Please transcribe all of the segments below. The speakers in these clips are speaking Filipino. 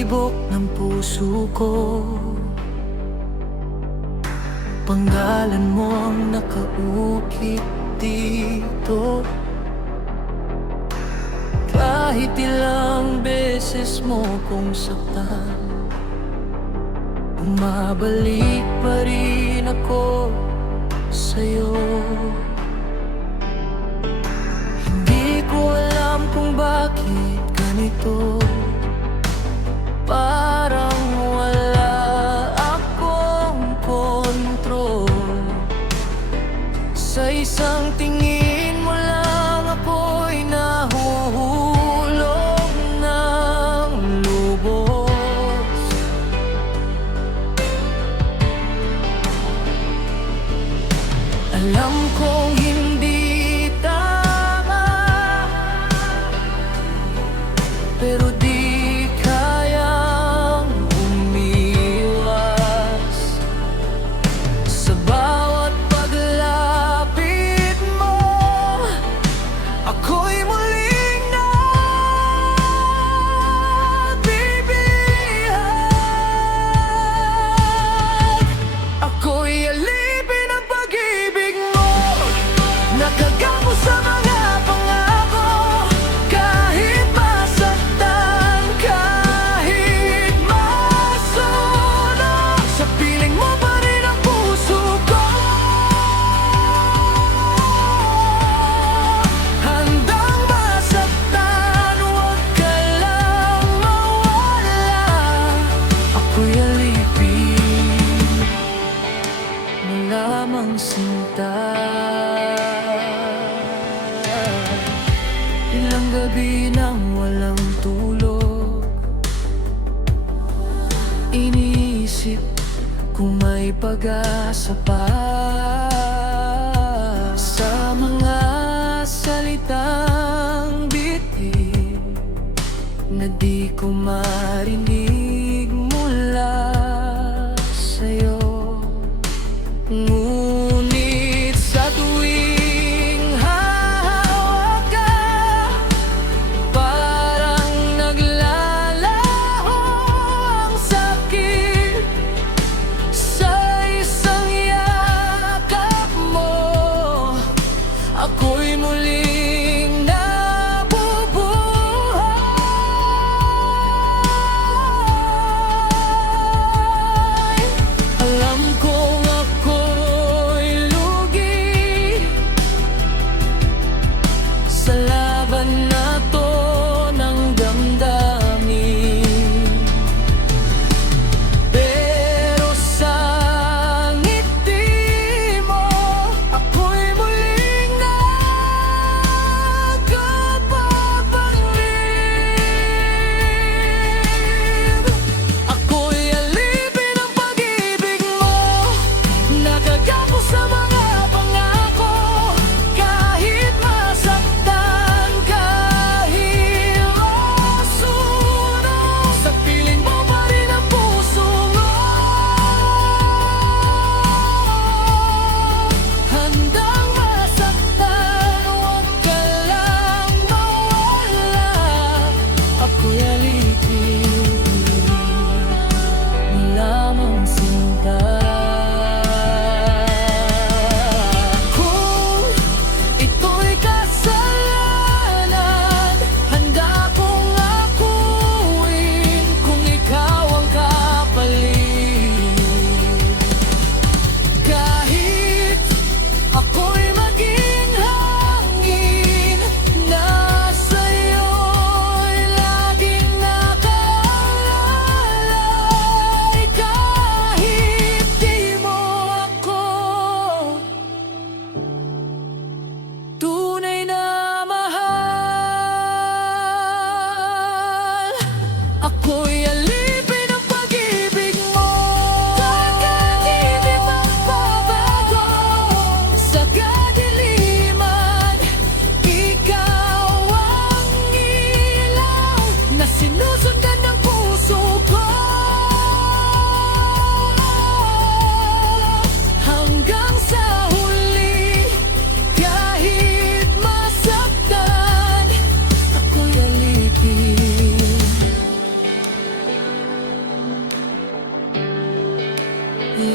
tibok ng puso ko. Pangalan mo ang nakaukit dito. Kahit ilang beses mo kong saktan, bumabalik pa rin ako sa'yo. Hindi ko alam kung bakit ganito. Parang wala akong kontrol. Sa isang tingin mo lang ako'y nahuhulog ng lubos. Alam kong hindi tama, pero di kayang umiwas. Sa bawat paglapit mo, ako'y muling nabibihag. Ako'y alipin ng pag-ibig mo, nakagamo sa mga pangako. Kahit masaktan, kahit masunog, sa piling mo pa rin ang puso ko. Handang masaktan, huwag ka lang mawala. Ako'y alipin mo lamang, sinta. Ilang gabi nang walang tulog, iniisip kung may pag-asa pa. Sa mga salitang bitin na di ko marinig mula sa'yo. Ngunit sa tuwing hahawak ka, parang naglalaho ang sakit. Sa isang yakap mo, ako'y muling nabubuhay.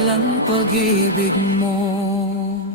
ang pag-ibig mo.